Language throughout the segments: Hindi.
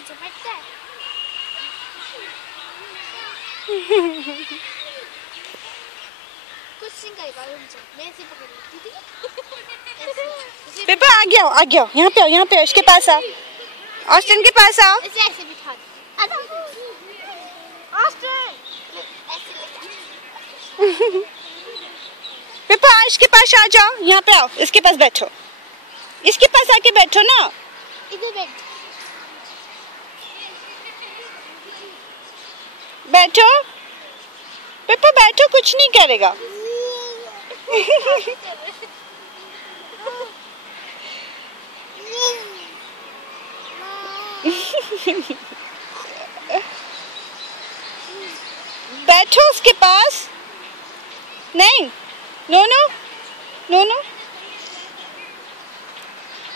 झपटता है। कुछ नहीं करेगा, मैं ऐसे पकड़ लेती थी। पेपा आ गया यहाँ पे आओ, यहाँ पे आओ, इसके पास आओ, ऑस्टिन के पास आओ। ऐसे ऐसे बिठा दो। ऑस्टिन पेपा इसके पास आ जाओ, यहाँ पे आओ, इसके पास बैठो, इसके पास आके बैठो ना। इधर बैठ। बैठो पेपा, बैठो, कुछ नहीं करेगा। बैठो उसके पास। नहीं, नो नो नो नो।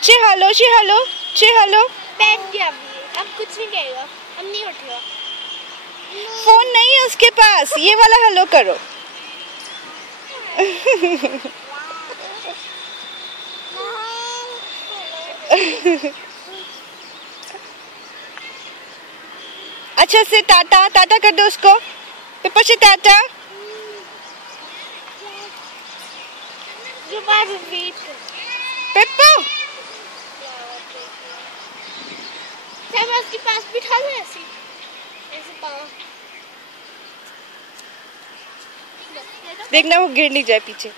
चे हेलो, चे हेलो, चे हेलो। बैठ गया अब कुछ नहीं कहेगा, अब नहीं उठेगा। फोन नहीं है उसके पास, ये वाला हेलो करो। अच्छा से टाटा टाटा कर दो उसको, पेपा से टाटा। पेपा मैं उसके पास बिठा दूं ऐसे पाँव। देखना वो गिर नहीं जाए पीछे।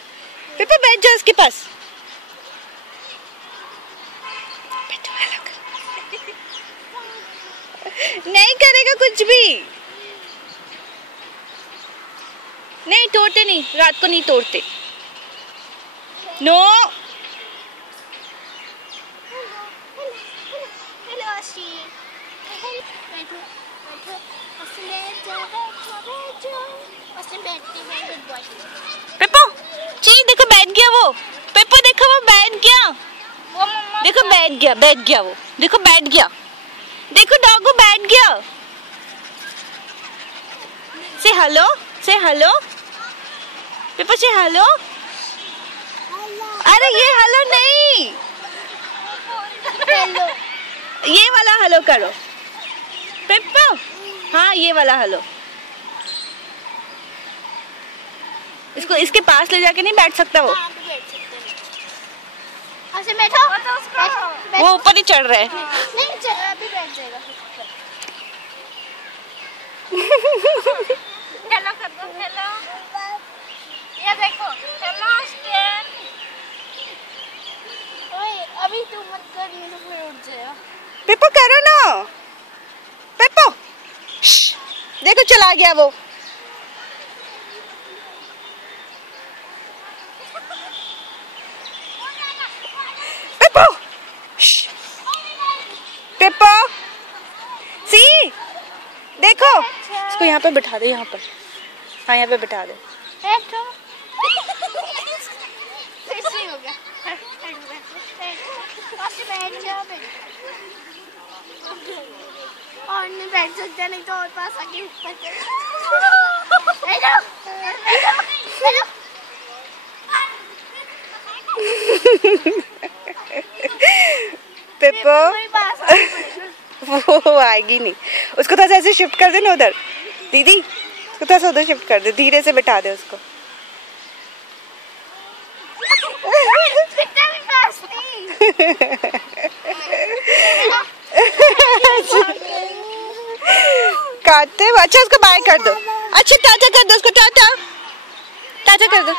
पेपा बैठ जा उसके पास। नहीं करेगा कुछ भी। नहीं तोड़ते, नहीं रात को नहीं तोड़ते। नो पेपो ची, देखो बैठ गया वो। पेपो देखो वो बैठ गया, देखो बैठ गया, बैठ गया वो, देखो बैठ गया, देखो डॉगो बैठ गया। से हेलो, से हेलो पेपो, से हेलो। अरे ये हेलो नहीं, ये वाला हेलो करो पेपो। हाँ ये वाला हेलो। इसको इसके पास ले जाके नहीं बैठ सकता वो। ऐसे बैठो। वो ऊपर ही चढ़ रहा है। नहीं अभी बैठ जाएगा। हेलो कर दो, हेलो। ये देखो, हेलो ऑस्टिन। ओए अभी तू मत कर, नहीं तो फिर उठ जाएगा। पेपो करो ना, पेपो। देखो चला गया वो। पेपो पेपो सी, देखो इसको यहाँ पे बिठा दे, यहाँ पर। हाँ यहाँ पे बिठा दे। बैठो। ऐसे हो गया। बैठ जा, और नहीं बैठ सकता, नहीं तो और पास आके ऊपर पेपो वो आएगी नहीं, उसको थोड़ा सा ऐसे शिफ्ट कर दे ना उधर। दीदी उसको थोड़ा सा उधर शिफ्ट कर दे, धीरे से बिठा दे उसको। काटते हैं। अच्छा उसको बाय कर दो, अच्छा टाटा कर दो उसको, टाटा टाटा कर दो।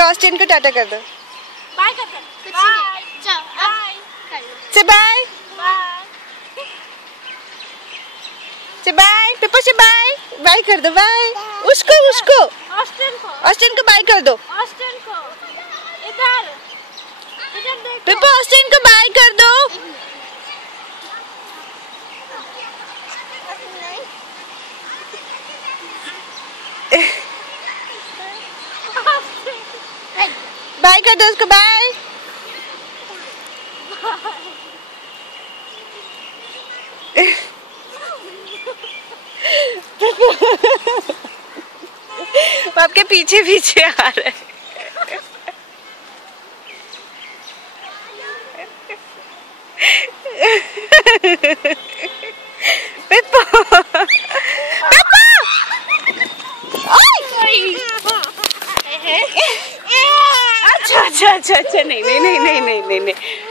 ऑस्टिन को टाटा कर दो। बाय कर दो। बाय चल बाय से बाय, से बाय पेपो, से बाय, बाय कर दो, बाय। उसको उसको ऑस्टिन को बाय कर दो। ऑस्टिन को इधर इधर देखो। पेपो ऑस्टिन को बाय कर दो। बाय कर दो उसको, बाय। आपके पीछे पीछे आ रहे हैं। अच्छा अच्छा अच्छा अच्छा, नहीं नहीं नहीं नहीं नहीं नहीं नहीं